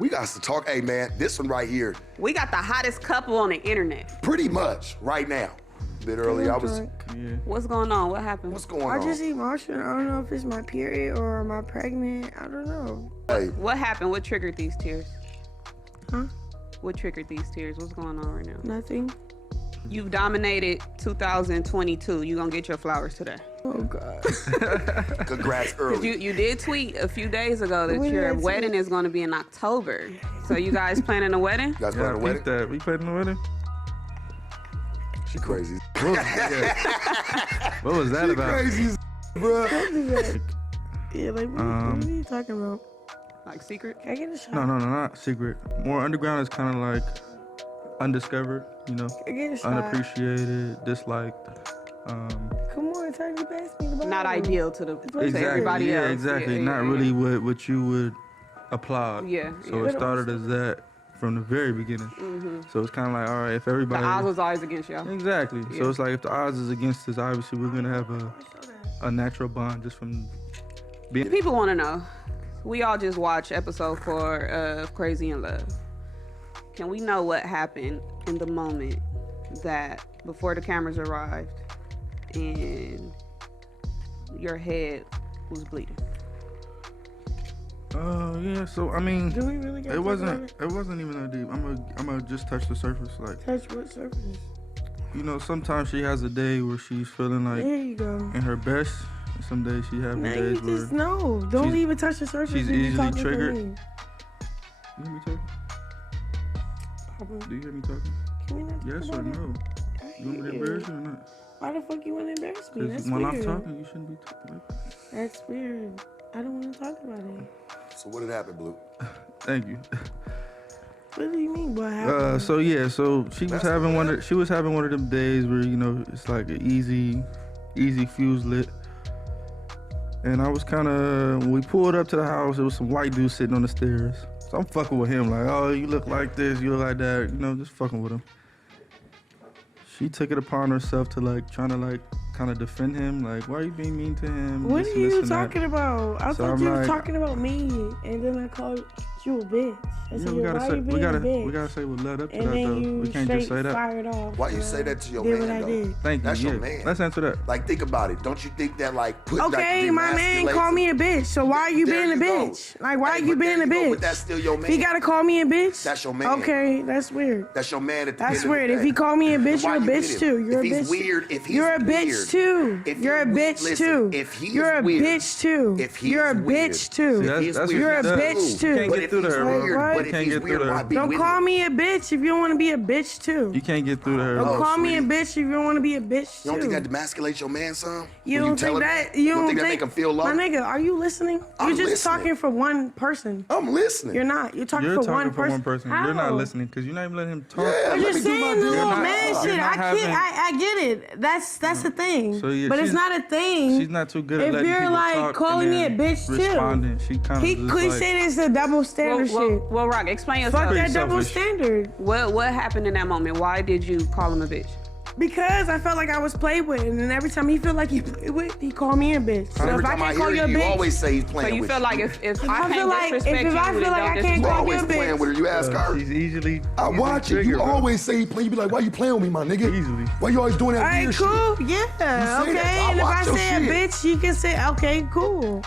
We got to talk. Hey, man, this one right here. We got the hottest couple on the internet. Pretty much right now. A bit earlier, I was. Yeah. What's going on? What happened? What's going on? I just emotional. I don't know if it's my period or am I pregnant. I don't know. Hey, What happened? What triggered these tears? Huh? What triggered these tears? What's going on right now? Nothing. You've dominated 2022. You gonna get your flowers today. Oh God. congrats early. You did tweet a few days ago that When did your I wedding tweet? is gonna be in October. So you guys planning a wedding? You guys Yeah, planning a I wedding? peeped that. We played in the wedding? She crazy. What was that She about? crazy as bro. Yeah, like what are you talking about? Like secret? Can I get a shot? No, not secret. More underground is kind of like undiscovered, you know, Can I get a shot? unappreciated, disliked. Come on, tell me pass me the bottle. Not ideal to Exactly. everybody Yeah, else. exactly. Yeah, Not yeah, really what you would applaud. Yeah, So yeah. it started as that from the very beginning. So it's kind of like, all right, if everybody. The odds was always against y'all. Exactly. Yeah. So it's like if the odds is against us, obviously we're gonna have a natural bond just from being. People want to know. We all just watched episode 4 of Crazy in Love. Can we know what happened in the moment that before the cameras arrived and your head was bleeding? Yeah. So I mean, Do we really got it wasn't even that deep. I'm gonna just touch the surface. Like, touch what surface? you know, sometimes she has a day where she's feeling like There you go. in her best. And some days she having Now you days where. just know. Don't she's- even touch the surface. she's when you easily talking to triggered. me. You hear me talking? Papa, Do you hear me talking? can we not talk Yes or about it? no? You want me to embarrass you or not? Why the fuck you want to embarrass me? Because That's when weird. I'm talking, you shouldn't be talking like that. That's weird. I don't want to talk about it. So what had happened, Blue? Thank you. What do you mean? What happened? So yeah, so she was That's having what she was having one of them days where, you know, it's like an easy fuse lit. And I was kind of, when we pulled up to the house, there was some white dude sitting on the stairs. So I'm fucking with him, like, oh, you look like this, you look like that, you know, just fucking with him. She took it upon herself to like, trying to like, kind of defend him, like, why are you being mean to him? What This are and this you and that. talking about? I So thought I'm you were like- talking about me, and then I called you a bitch. I Yeah, said, we gotta why say, you being a bitch? we gotta say what led up to and that then though. you We can't straight just say that. fired off. Why you bro. say that to your did man, what I though? did. Thank you. That's your yeah. man. Let's answer that. Like, think about it. Don't you think that, like, put Okay, like, my man demasculates called me a bitch, so why are you There being a you go. bitch? Like, why Hey, are you but there being a you go, bitch? but that's still your man. He gotta call me a bitch? That's your man. Okay, that's weird. That's your man at the That's end of the weird. If day. he called me a bitch, Why you're a you bitch with him? too. You're if a he's bitch. weird, if he's You're a weird, bitch too. if You're a bitch listen, too. If he's You're a weird, bitch too. if he's You're a weird, bitch too. See, if he's that's weird, You're a that's bitch cool. too. Can't But get if through to he's her, weird, bro. but if Can't he's get through weird, to her. why be Don't with call him? me a bitch if you don't want to be a bitch too. You can't get through to her. Don't Oh, call me a sweetie. bitch if you don't want to be a bitch too. You don't think that demasculates your man, son? You When don't tell think him that? You don't think that make him feel low? My nigga, are you listening? I'm You're just listening. talking for one person. I'm listening. You're not. You're talking You're for talking one for person. one person. How? You're not listening because you're not even letting him talk. Yeah, I'm let just me do my saying the deal. little You're not- man you're shit. not I having- can't. I get it. That's a thing. So, yeah, but it's she's- not a thing. She's not too good at If letting you're people like talk calling and me a then bitch too. responding. She kind He of just could like, say it's a double standard shit. Well, Rock, explain Fuck yourself. that double selfish. standard. What happened in that moment? Why did you call him a bitch? Because I felt like I was played with, and then every time he felt like he played with, he called me a bitch. So Every if I time I can't hear call you a you, you bitch, always say he's So playing you with feel you. like if I I can't feel like- disrespect if you, I feel then like don't I can't You disrespect call me. you always a playing bitch. with her. You ask her. she's easily. I easily watch it. You triggered, bro. always say he play. You be like, why you playing with me, my nigga? Easily. Why you always doing that All right, weird cool. shit? Yeah. You say Okay. that, so I And if I watch your say a shit. bitch, you can say, okay, cool.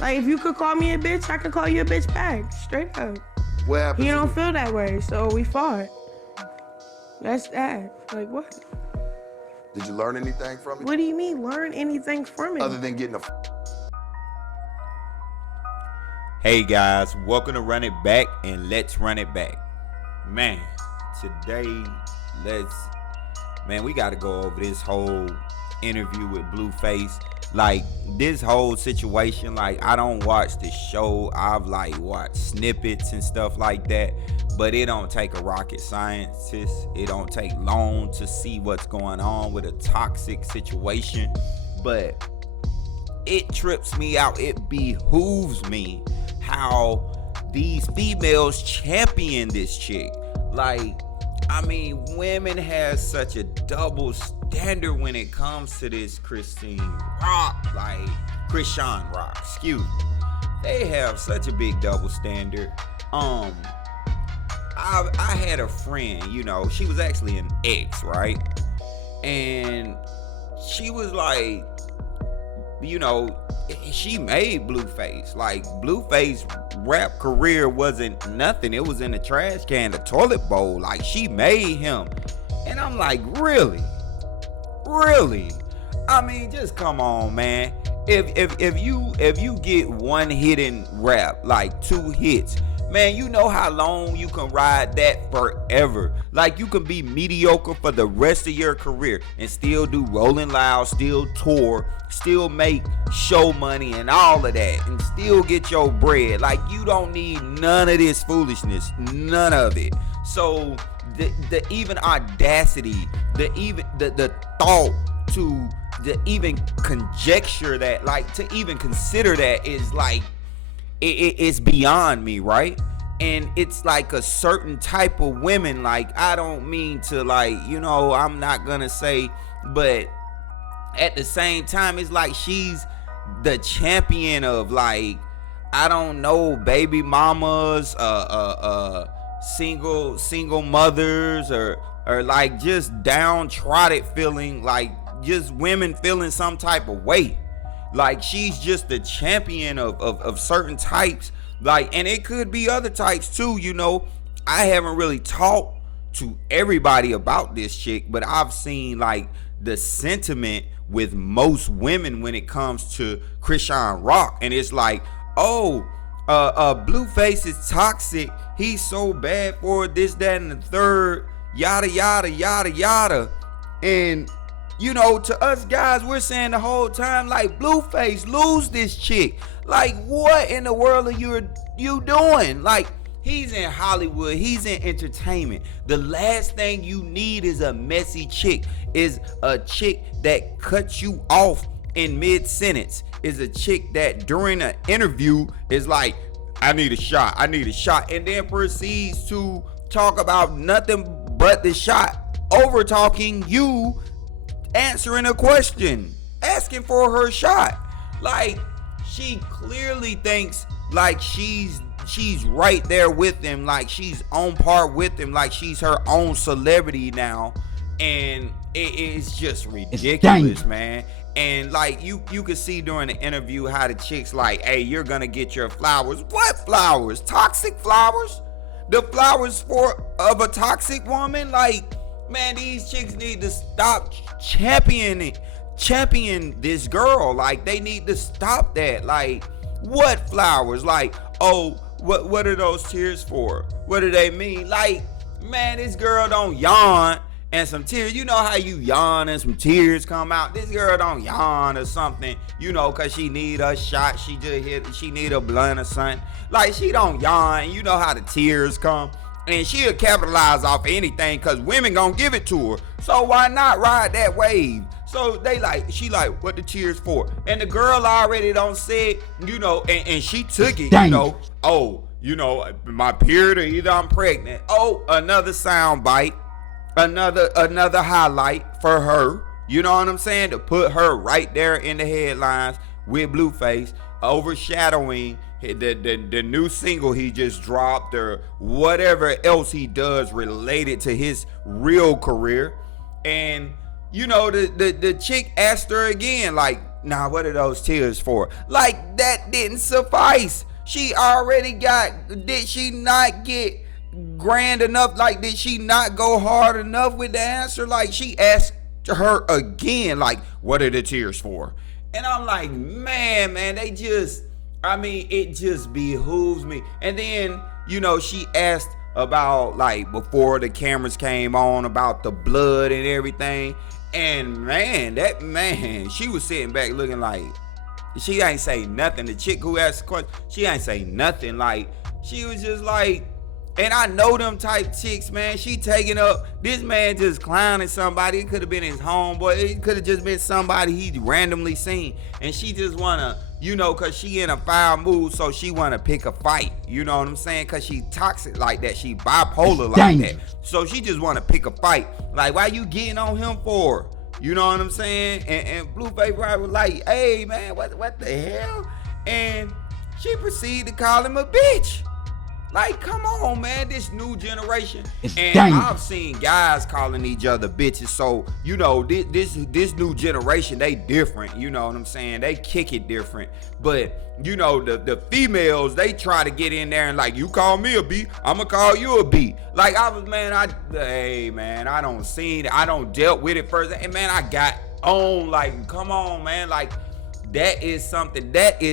Like if you could call me a bitch, I could call you a bitch back. Straight up. What happened? He to don't you? feel that way, so we fought. That's that. Like what? Did you learn anything from it? What do you mean? Learn anything from it? Other than getting a Hey guys, welcome to Run It Back and let's run it back. Man, today we gotta go over this whole interview with Blueface. Like this whole situation, like I don't watch the show. I've like watched snippets and stuff like that, but it don't take a rocket scientist. It don't take long to see what's going on with a toxic situation, but it trips me out. It behooves me how these females champion this chick. Like, I mean, women have such a double standard when it comes to this Chrisean Rock, excuse me. They have such a big double standard. I had a friend, you know, she was actually an ex, right? And she was like, you know, she made Blueface. Like, Blueface rap career wasn't nothing. It was in the trash can, the toilet bowl. Like, she made him. And I'm like, really? Really? I mean, just come on, man. If you get one hit in rap, like 2 hits, man, you know how long you can ride that forever. Like, you can be mediocre for the rest of your career and still do Rolling Loud, still tour, still make show money and all of that, and still get your bread. Like, you don't need none of this foolishness, none of it. So the even audacity, the thought to even conjecture that, like, to even consider that is like, it's beyond me, right? And it's like a certain type of women, like, I don't mean to, like, you know, I'm not gonna say, but at the same time, it's like she's the champion of, like, I don't know, baby mamas, single mothers, or like just downtrodden feeling, like just women feeling some type of way. Like, she's just the champion of certain types. Like, and it could be other types too, you know. I haven't really talked to everybody about this chick, but I've seen, like, the sentiment with most women when it comes to Chrisean Rock. And it's like, oh, Blueface is toxic. He's so bad for this, that, and the third, yada, yada, yada, yada. And, you know, to us guys, we're saying the whole time, like, Blueface, lose this chick. Like, what in the world are you doing? Like, he's in Hollywood, he's in entertainment. The last thing you need is a messy chick, is a chick that cuts you off in mid-sentence, is a chick that during an interview is like, I need a shot, and then proceeds to talk about nothing but the shot, over talking you, answering a question, asking for her shot. Like, she clearly thinks like she's right there with him, like she's on par with him, like she's her own celebrity now. And it is just ridiculous, man. And like, you could see during the interview how the chick's like, hey, you're gonna get your flowers. What flowers? Toxic flowers? The flowers of a toxic woman? Like, man, these chicks need to stop champion this girl. Like, they need to stop that. Like, what flowers? Like, oh, what are those tears for? What do they mean? Like, man, this girl don't yawn and some tears. You know how you yawn and some tears come out? This girl don't yawn or something, you know, cause she need a shot. She need a blunt or something. Like, she don't yawn. You know how the tears come. And she'll capitalize off anything, cause women gonna give it to her. So why not ride that wave? So she like, what the tears for? And the girl already don't say it, you know, and she took it, you know. Oh, you know, my period, or either I'm pregnant. Oh, another sound bite, another highlight for her. You know what I'm saying? To put her right there in the headlines with Blueface, overshadowing the new single he just dropped, or whatever else he does related to his real career. And, you know, the chick asked her again, like, nah, what are those tears for? Like, that didn't suffice. She already did she not get grand enough? Like, did she not go hard enough with the answer? Like, she asked her again, like, what are the tears for? And I'm like, man, they just, I mean, it just behooves me. And then, you know, she asked about, like, before the cameras came on, about the blood and everything. And man, she was sitting back looking like, she ain't say nothing. The chick who asked the question, she ain't say nothing. Like, she was just like, and I know them type chicks, man. She taking up, this man just clowning somebody. It could have been his homeboy. It could have just been somebody he randomly seen. And she just wanna, you know, cause she in a foul mood, so she wanna pick a fight. You know what I'm saying? Cause she toxic like that. She bipolar like that. So she just wanna pick a fight. Like, why you getting on him for? You know what I'm saying? And Blueface probably was like, hey man, what the hell? And she proceeded to call him a bitch. Like, come on, man, this new generation. It's And dangerous. I've seen guys calling each other bitches. So, you know, this new generation, they different. You know what I'm saying? They kick it different. But, you know, the females, they try to get in there and like, you call me a B, I'ma call you a B. Like, I don't dealt with it first. And man, I got on, like, come on, man, like, that is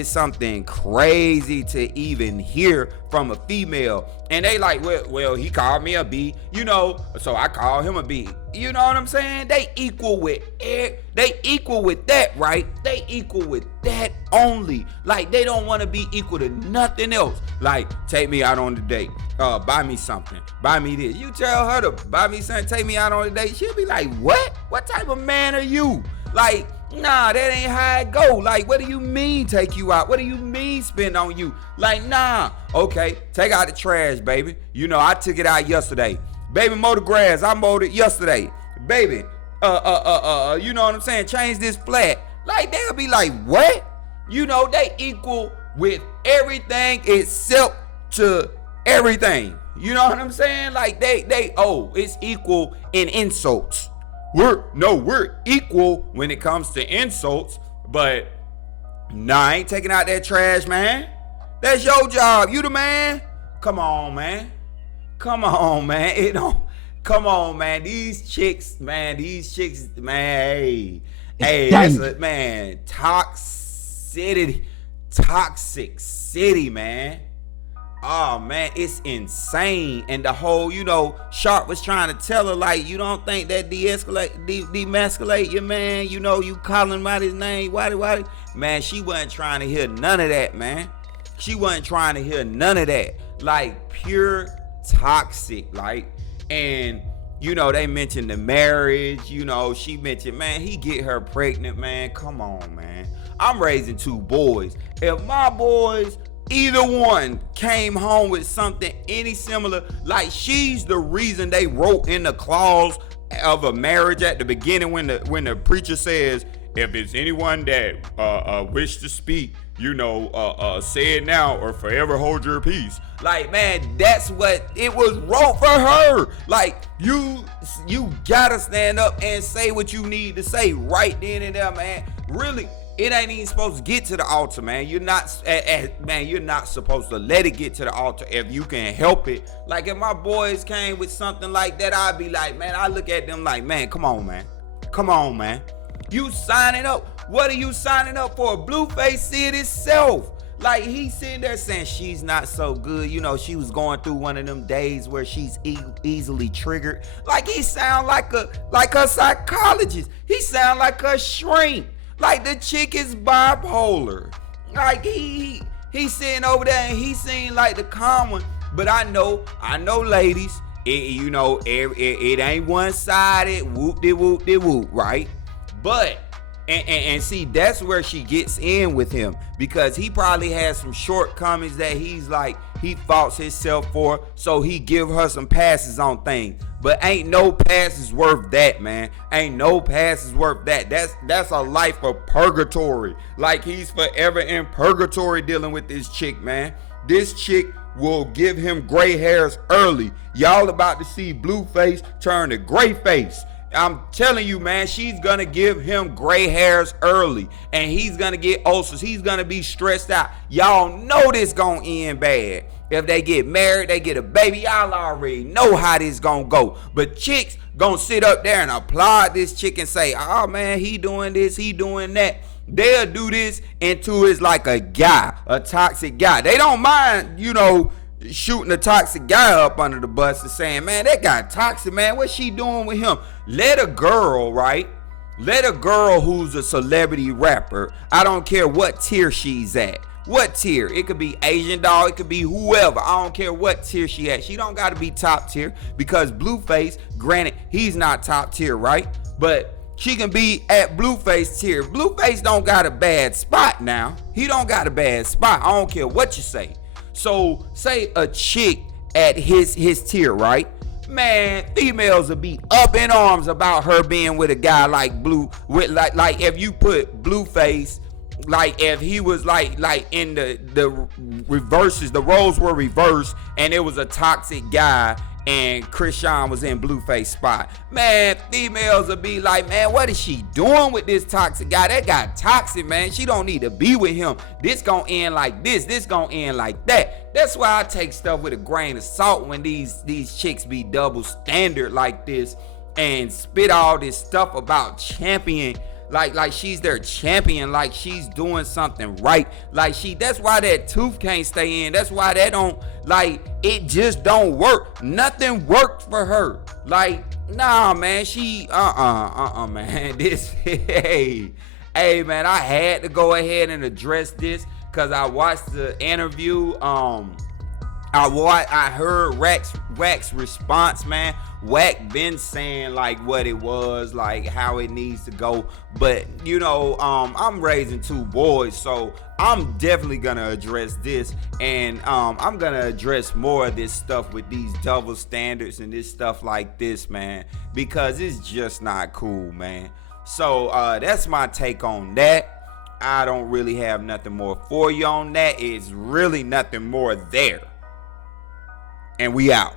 something crazy to even hear from a female. And they like, well, he called me a B, you know, so I call him a B. You know what I'm saying? They equal with that, right? They equal with that only. Like, they don't want to be equal to nothing else. Like, take me out on the date. Buy me something. Buy me this. You tell her to buy me something, take me out on a date. She'll be like, what? What type of man are you? Like, nah, that ain't how it go. Like, what do you mean take you out? What do you mean spend on you? Like, nah. Okay, take out the trash, baby. You know, I took it out yesterday. Baby, mow the grass. I mowed it yesterday. Baby, you know what I'm saying? Change this flat. Like, they'll be like, what? You know, they equal with everything except to everything. You know what I'm saying? Like, it's equal in insults. We're equal when it comes to insults, but nah, I ain't taking out that trash, man. That's your job. You the man. Come on, man. Come on, man. Come on, man. These chicks, man, hey, that's a, man, toxic city, man. Oh man, it's insane. And the whole, you know, Sharp was trying to tell her, like, you don't think that demasculate your man, you know, you calling him out his name, why? Man, she wasn't trying to hear none of that, man. She wasn't trying to hear none of that. Like, pure toxic, like, and you know, they mentioned the marriage, you know, she mentioned, man, he get her pregnant, man. Come on, man. I'm raising 2 boys. If my boys, either one, came home with something any similar, like, she's the reason they wrote in the clause of a marriage at the beginning when the preacher says, if it's anyone that wish to speak, you know, say it now or forever hold your peace. Like, man, that's what it was wrote for her. Like, you gotta stand up and say what you need to say right then and there, man. Really, it ain't even supposed to get to the altar, man. You're not supposed to let it get to the altar if you can help it. Like, if my boys came with something like that, I'd be like, man, I look at them like, man, come on, man. You signing up? What are you signing up for? Blueface said itself. Like, he's sitting there saying she's not so good. You know, she was going through one of them days where she's easily triggered. Like, he sound like a psychologist. He sound like a shrink. Like, the chick is bipolar. Like, he's sitting over there and he seemed like the calm one. But I know, ladies, it ain't one-sided, whoop-de-whoop-de-whoop, right? But, and see, that's where she gets in with him, because he probably has some shortcomings that he's like, he faults himself for, so he give her some passes on things. But ain't no passes worth that, man. Ain't no passes worth that. That's a life of purgatory. Like, he's forever in purgatory dealing with this chick, man. This chick will give him gray hairs early. Y'all about to see Blueface turn to gray face. I'm telling you, man, she's gonna give him gray hairs early, and he's gonna get ulcers. He's gonna be stressed out. Y'all know this gonna end bad. If they get married, they get a baby, y'all already know how this gonna go. But chicks gonna sit up there and applaud this chick and say, oh man, he doing this, he doing that. They'll do this until it's like a guy, a toxic guy. They don't mind, you know, shooting a toxic guy up under the bus and saying, man, that guy toxic, man, what's she doing with him? Let a girl, right? Let a girl who's a celebrity rapper, I don't care what tier she's at. What tier? It could be Asian doll, it could be whoever. I don't care what tier she at. She don't gotta be top tier, because Blueface, granted, he's not top tier, right? But she can be at Blueface tier. Blueface don't got a bad spot now. He don't got a bad spot. I don't care what you say. So say a chick at his tier, right? Man, females will be up in arms about her being with a guy like Blue, with like if you put Blueface like if he was like in the reverses, the roles were reversed, and it was a toxic guy, and Chrisean was in Blueface spot. Man, females would be like, man, what is she doing with this toxic guy? That guy toxic, man. She don't need to be with him. This gonna end like this. This gonna end like that. That's why I take stuff with a grain of salt when these chicks be double standard like this and spit all this stuff about champion. Like she's their champion, like she's doing something right. That's why that tooth can't stay in. That's why that don't, it just don't work. Nothing worked for her. Nah, man, she, man, this, hey, man, I had to go ahead and address this because I watched the interview. I heard Wack's response, man. Wack been saying what it was, how it needs to go. But I'm raising 2 boys, so I'm definitely gonna address this, and I'm gonna address more of this stuff with these double standards and this stuff like this, man, because it's just not cool, man. So that's my take on that. I don't really have nothing more for you on that. It's really nothing more there. And we out.